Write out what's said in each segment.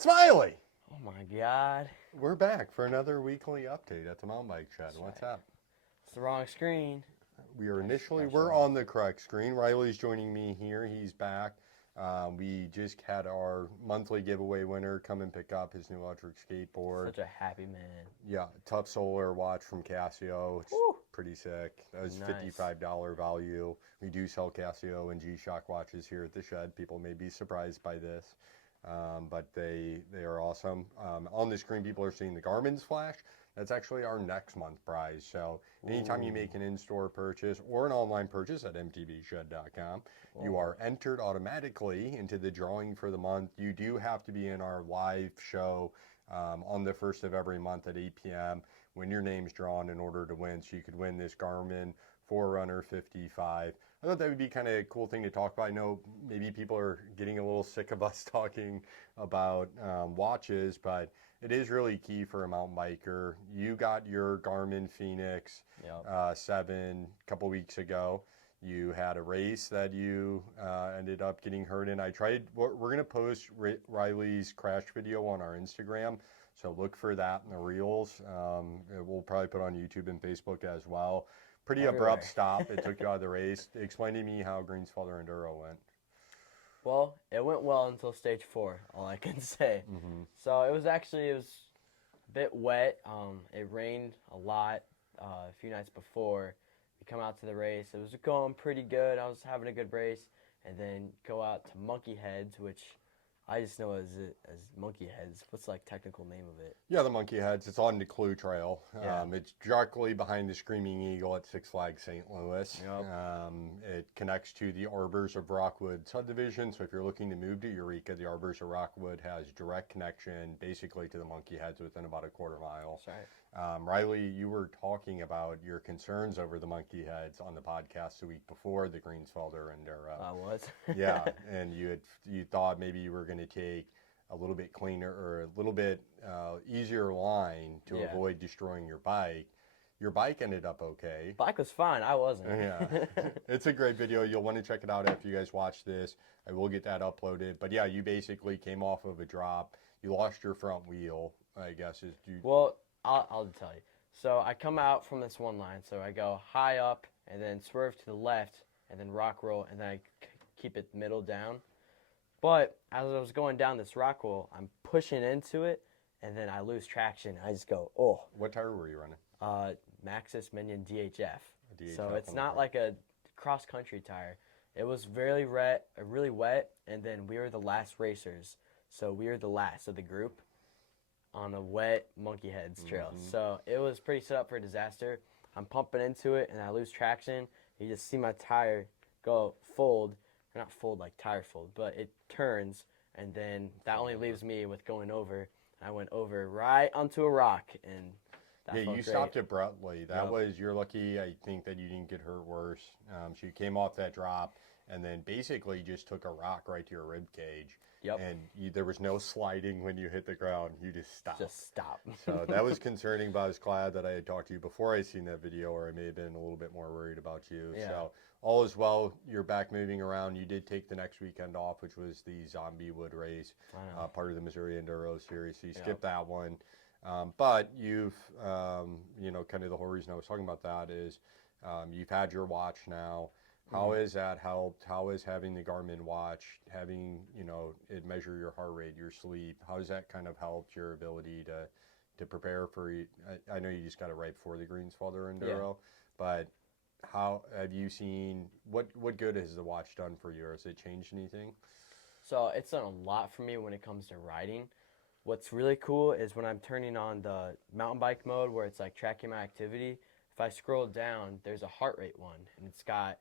Smiley! Oh my God. We're back for another weekly update at the Mountain Bike Shed. What's up? It's the wrong screen. We're on the correct screen. Riley's joining me here. He's back. We just had our monthly giveaway winner come and pick up his new electric skateboard. Such a happy man. Yeah, tough solar watch from Casio. It's Woo! pretty sick. That was Nice. $55 value. We do sell Casio and G-Shock watches here at the shed. People may be surprised by this, but they are awesome. On the screen, people are seeing the Garmin's flash. That's actually our next month prize. So anytime you make an in-store purchase or an online purchase at mtbshed.com, you are entered automatically into the drawing for the month. You do have to be in our live show on the first of every month at 8 p.m. when your name's drawn in order to win. So you could win this Garmin Forerunner 55. I thought that would be kind of a cool thing to talk about. I know maybe people are getting a little sick of us talking about watches, but it is really key for a mountain biker. You got your Garmin Fenix 7 a couple weeks ago. You had a race that you ended up getting hurt in. We're going to post Riley's crash video on our Instagram, so look for that in the reels. We'll probably put on YouTube and Facebook as well. Pretty abrupt stop. It took you out of the race. Explain to me how Greensfelder Enduro went. Well, it went well until stage 4, all I can say. So it was a bit wet. It rained a lot a few nights before we come out to the race. It was going pretty good. I was having a good race. And then go out to Monkey Heads, which I just know as Monkey Heads. What's like technical name of it? Yeah, the Monkey Heads. It's on the Clue Trail. It's directly behind the Screaming Eagle at Six Flags St. Louis. It connects to the Arbors of Rockwood subdivision. So if you're looking to move to Eureka, the Arbors of Rockwood has direct connection basically to the Monkey Heads within about a quarter mile. That's right. Riley, you were talking about your concerns over the Monkey Heads on the podcast the week before the Greensfelder Enduro. I was. Yeah, and you thought maybe you were going to take a little bit cleaner or a little bit easier line to avoid destroying your bike. Your bike ended up okay. Bike was fine. I wasn't. Yeah, it's a great video. You'll want to check it out after you guys watch this. I will get that uploaded. But yeah, you basically came off of a drop. You lost your front wheel, I guess. Well, I'll tell you. So I come out from this one line. So I go high up and then swerve to the left and then rock roll and then I keep it middle down. But as I was going down this rock roll, I'm pushing into it and then I lose traction. I just go, oh. What tire were you running? Maxxis Minion DHF. DHF. So it's not like a cross-country tire. It was really wet, and then we were the last racers. So we were the last of the group on a wet Monkey Heads trail. So it was pretty set up for a disaster. I'm pumping into it, and I lose traction. You just see my tire go fold. Not fold like tire fold, but it turns, and then that only leaves me with going over. I went over right onto a rock, and that felt you great. stopped abruptly. You're lucky, I think, that you didn't get hurt worse. So you came off that drop, and then basically just took a rock right to your rib cage. And there was no sliding when you hit the ground. You just stopped. Just stop. So that was concerning, but I was glad that I had talked to you before I seen that video, or I may have been a little bit more worried about you. Yeah. So all is well. You're back moving around. You did take the next weekend off, which was the Zombie Wood race, part of the Missouri Enduro Series. So you skipped that one. But you've, kind of the whole reason I was talking about that is you've had your watch now. How has that helped? How is having the Garmin watch, having, it measure your heart rate, your sleep, how has that kind of helped your ability to prepare for, I know you just got it right before the Greensfelder Enduro, but how have you seen, what good has the watch done for you, or has it changed anything? So it's done a lot for me when it comes to riding. What's really cool is when I'm turning on the mountain bike mode where it's like tracking my activity, if I scroll down, there's a heart rate one, and it's got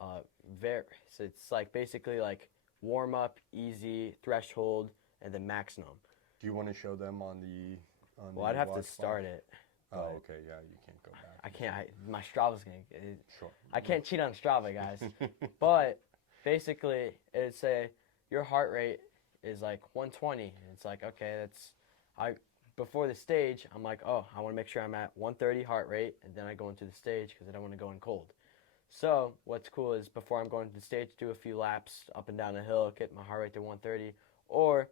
so it's like basically like warm up, easy, threshold, and then maximum. Do you want to show them on the Well, I'd have to start it. Oh, okay, yeah, you can't go back. I can't. My Strava's gonna. Sure. I can't cheat on Strava, guys. But basically, it'd say your heart rate is like 120, and it's like, okay, before the stage, I'm like, oh, I want to make sure I'm at 130 heart rate, and then I go into the stage because I don't want to go in cold. So what's cool is before I'm going to the stage, do a few laps up and down the hill, get my heart rate to 130, or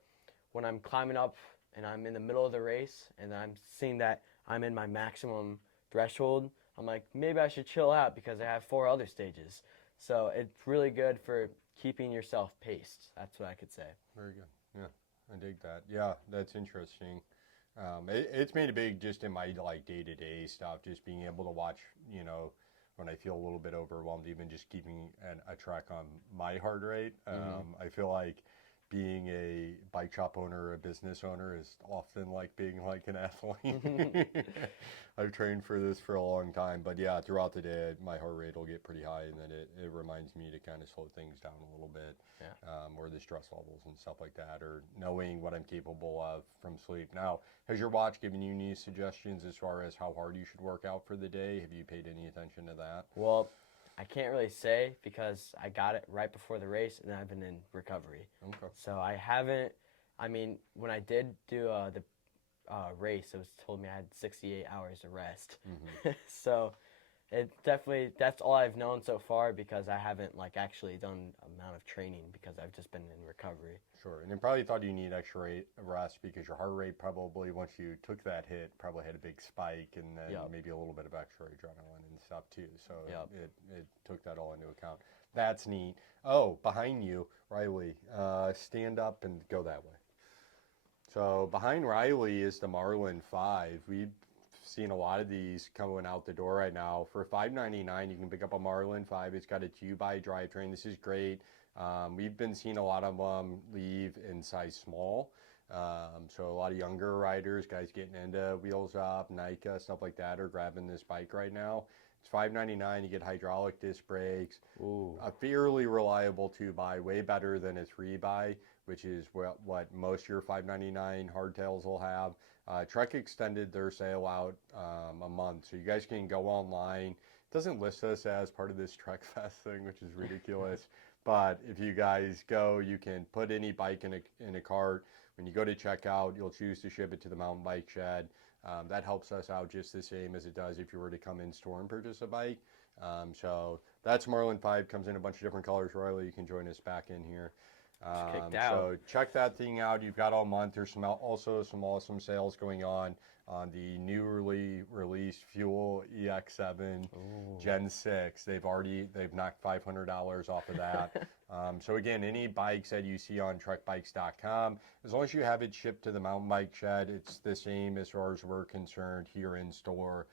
when I'm climbing up and I'm in the middle of the race and I'm seeing that I'm in my maximum threshold, I'm like, maybe I should chill out because I have 4 other stages. So it's really good for keeping yourself paced. That's what I could say. Very good. Yeah, I dig that. Yeah, that's interesting. It's made a big just in my like day-to-day stuff, just being able to watch, you know, when I feel a little bit overwhelmed, even just keeping a track on my heart rate. I feel like being a bike shop owner or a business owner is often like being like an athlete. I've trained for this for a long time, but yeah, throughout the day, my heart rate will get pretty high, and then it reminds me to kind of slow things down a little bit, or the stress levels and stuff like that, or knowing what I'm capable of from sleep. Now, has your watch given you any suggestions as far as how hard you should work out for the day? Have you paid any attention to that? Well, I can't really say because I got it right before the race and I've been in recovery. Okay. So I haven't, I mean, when I did do the race, it was told me I had 68 hours of rest. So it definitely, that's all I've known so far because I haven't like actually done amount of training because I've just been in recovery. Sure, and then probably thought you need extra rest because your heart rate probably, once you took that hit, probably had a big spike, and then maybe a little bit of extra adrenaline and stuff too. So it took that all into account. That's neat. Oh, behind you, Riley, stand up and go that way. So behind Riley is the Marlin 5. We've seen a lot of these coming out the door right now. For $5.99, you can pick up a Marlin 5. It's got a 2x drivetrain. This is great. We've been seeing a lot of them leave in size small. So a lot of younger riders, guys getting into wheels up, Nika, stuff like that, are grabbing this bike right now. It's $5.99. You get hydraulic disc brakes. Ooh. A fairly reliable 2x, way better than a 3x, which is what most of your $5.99 hardtails will have. Trek extended their sale out a month, so you guys can go online. It doesn't list us as part of this Trek Fest thing, which is ridiculous. But if you guys go, you can put any bike in a cart. When you go to checkout, you'll choose to ship it to the mountain bike shed. That helps us out just the same as it does if you were to come in store and purchase a bike. So that's Marlin 5, comes in a bunch of different colors. Riley, you can join us back in here. So check that thing out. You've got all month. There's also some awesome sales going on the newly released Fuel EX7 Gen 6. They've knocked $500 off of that. So again, any bikes that you see on trekbikes.com, as long as you have it shipped to the mountain bike shed, it's the same as far as we're concerned here in store.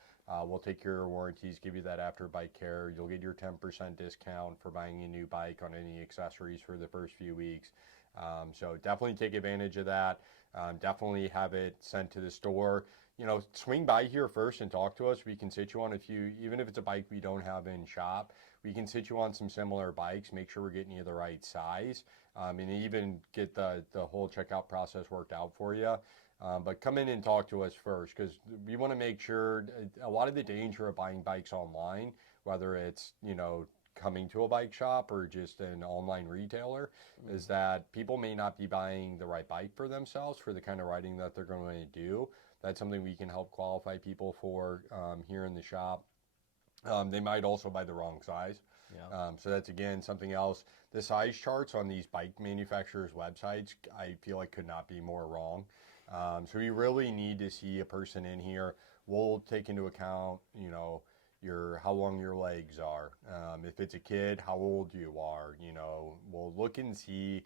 We'll take care of your warranties, give you that after bike care. You'll get your 10% discount for buying a new bike on any accessories for the first few weeks. So definitely take advantage of that. Definitely have it sent to the store. You know, swing by here first and talk to us. We can sit you on even if it's a bike we don't have in shop, we can sit you on some similar bikes, make sure we're getting you the right size, and even get the whole checkout process worked out for you. But come in and talk to us first, because we want to make sure. A lot of the danger of buying bikes online, whether it's, you know, coming to a bike shop or just an online retailer, is that people may not be buying the right bike for themselves for the kind of riding that they're going to do. That's something we can help qualify people for here in the shop. They might also buy the wrong size. So that's, again, something else. The size charts on these bike manufacturers' websites, I feel like could not be more wrong. So we really need to see a person in here. We'll take into account, you know, how long your legs are. If it's a kid, how old you are. You know, we'll look and see,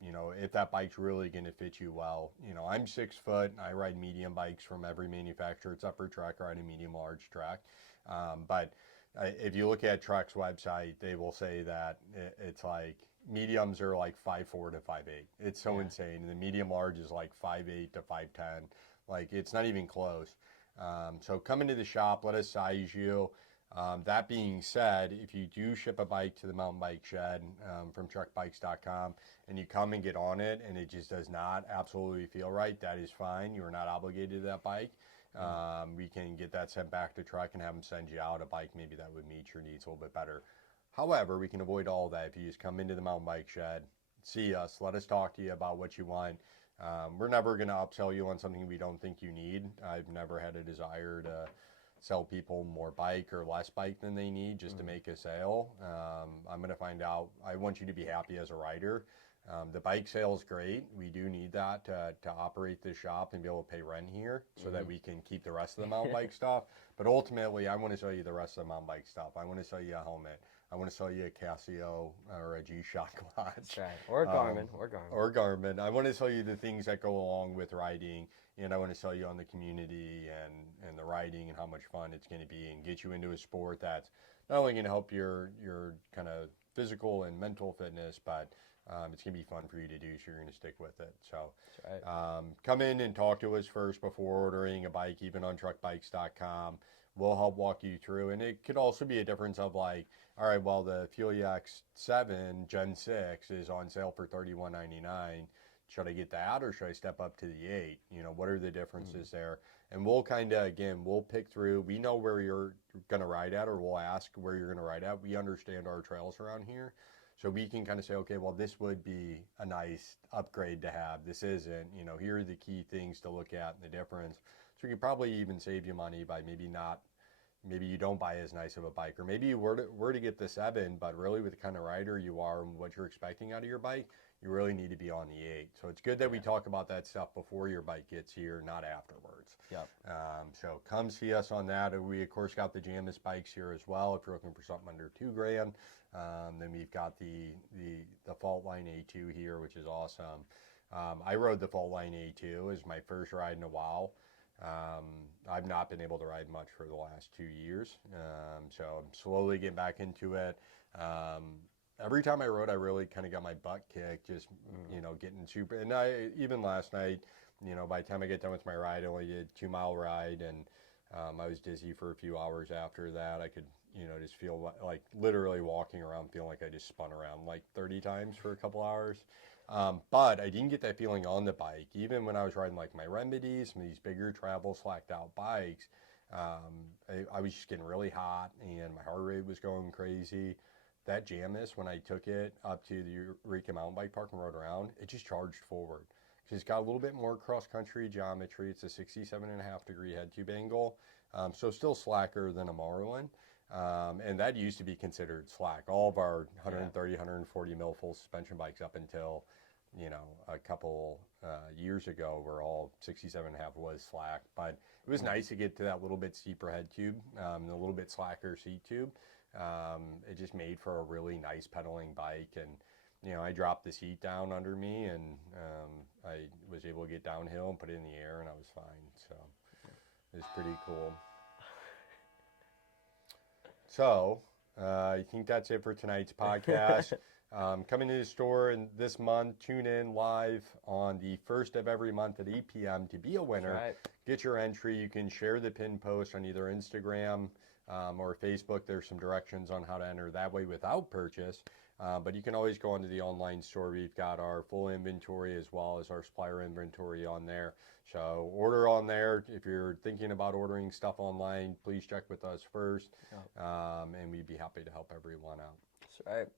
you know, if that bike's really going to fit you well. You know, I'm 6 foot. I ride medium bikes from every manufacturer. It's upper Trek. I ride a medium large Trek. But if you look at Trek's website, they will say that it's like mediums are like 5'4" to 5'8". It's so insane. And the medium large is like 5'8" to 5'10". Like, it's not even close. So come into the shop, let us size you. That being said, if you do ship a bike to the mountain bike shed from trekbikes.com and you come and get on it and it just does not absolutely feel right, that is fine. You are not obligated to that bike. We can get that sent back to Trek and have them send you out a bike maybe that would meet your needs a little bit better. However, we can avoid all that if you just come into the mountain bike shed, see us, let us talk to you about what you want. We're never going to upsell you on something we don't think you need. I've never had a desire to sell people more bike or less bike than they need just to make a sale. I'm going to find out. I want you to be happy as a rider. The bike sale is great. We do need that to operate the shop and be able to pay rent here so that we can keep the rest of the mountain bike stuff. But ultimately, I want to sell you the rest of the mountain bike stuff. I want to sell you a helmet. I want to sell you a Casio or a G-Shock watch. That's right. Or Garmin. Or Garmin. I want to sell you the things that go along with riding, and I want to sell you on the community and the riding and how much fun it's going to be, and get you into a sport that's not only going to help your kind of physical and mental fitness, but it's going to be fun for you to do, so you're going to stick with it. So That's right. come in and talk to us first before ordering a bike, even on truckbikes.com. We'll help walk you through. And it could also be a difference of like, all right, well, the Fuel X7 Gen 6 is on sale for $31.99. Should I get that or should I step up to the 8? You know, what are the differences there? And we'll kind of, again, we'll pick through. We know where you're going to ride at, or we'll ask where you're going to ride at. We understand our trails around here. So we can kind of say, okay, well, this would be a nice upgrade to have. This isn't, you know, here are the key things to look at and the difference. So we could probably even save you money by maybe you don't buy as nice of a bike, or maybe you were to get the 7, but really with the kind of rider you are and what you're expecting out of your bike, you really need to be on the 8. So it's good that we talk about that stuff before your bike gets here, not afterwards. Yep. So come see us on that. We of course got the Jamis bikes here as well. If you're looking for something under $2,000, then we've got the Fault Line A2 here, which is awesome. I rode the Fault Line A2. It was my first ride in a while. I've not been able to ride much for the last 2 years, so I'm slowly getting back into it. Every time I rode, I really kind of got my butt kicked, just, you know, getting super, and even last night, you know, by the time I get done with my ride, I only did a 2-mile ride, and I was dizzy for a few hours after that. I could, you know, just feel like literally walking around feeling like I just spun around like 30 times for a couple hours. But I didn't get that feeling on the bike. Even when I was riding like my Remedies, some of these bigger travel slacked out bikes, I was just getting really hot and my heart rate was going crazy. That Jamis, when I took it up to the Eureka Mountain Bike Park and rode around, it just charged forward. It's got a little bit more cross-country geometry. It's a 67.5-degree head tube angle, so still slacker than a Marlin. And that used to be considered slack. All of our 130, 140 mil full suspension bikes up until, you know, a couple years ago were all 67.5 was slack. But it was nice to get to that little bit steeper head tube, and a little bit slacker seat tube. It just made for a really nice pedaling bike. And, you know, I dropped the seat down under me, and I was able to get downhill and put it in the air, and I was fine. So it was pretty cool. So I think that's it for tonight's podcast. Coming to the store in this month, tune in live on the first of every month at 8 p.m. to be a winner. Right. Get your entry. You can share the pin post on either Instagram or Facebook. There's some directions on how to enter that way without purchase. But you can always go onto the online store. We've got our full inventory as well as our supplier inventory on there. So order on there. If you're thinking about ordering stuff online, please check with us first. And we'd be happy to help everyone out. That's right.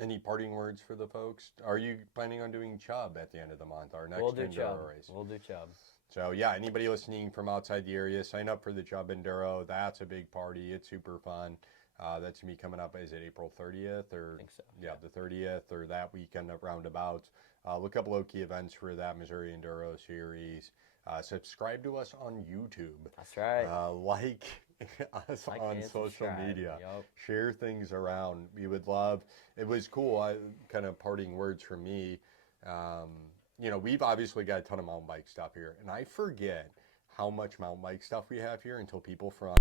Any parting words for the folks? Are you planning on doing Chubb at the end of the month, our next We'll do Enduro Chubb. race? We'll do Chubb. So yeah, anybody listening from outside the area, sign up for the Chubb Enduro. That's a big party. It's super fun. That's going to be coming up, is it April 30th? Or, I think so. Yeah, the 30th or that weekend of roundabouts. Look up low-key events for that Missouri Enduro Series. Subscribe to us on YouTube. That's right. Like us Like on and social subscribe. media. Yep. Share things around. We would love, it was cool, kind of parting words from me. You know, we've obviously got a ton of mountain bike stuff here, and I forget how much mountain bike stuff we have here until people from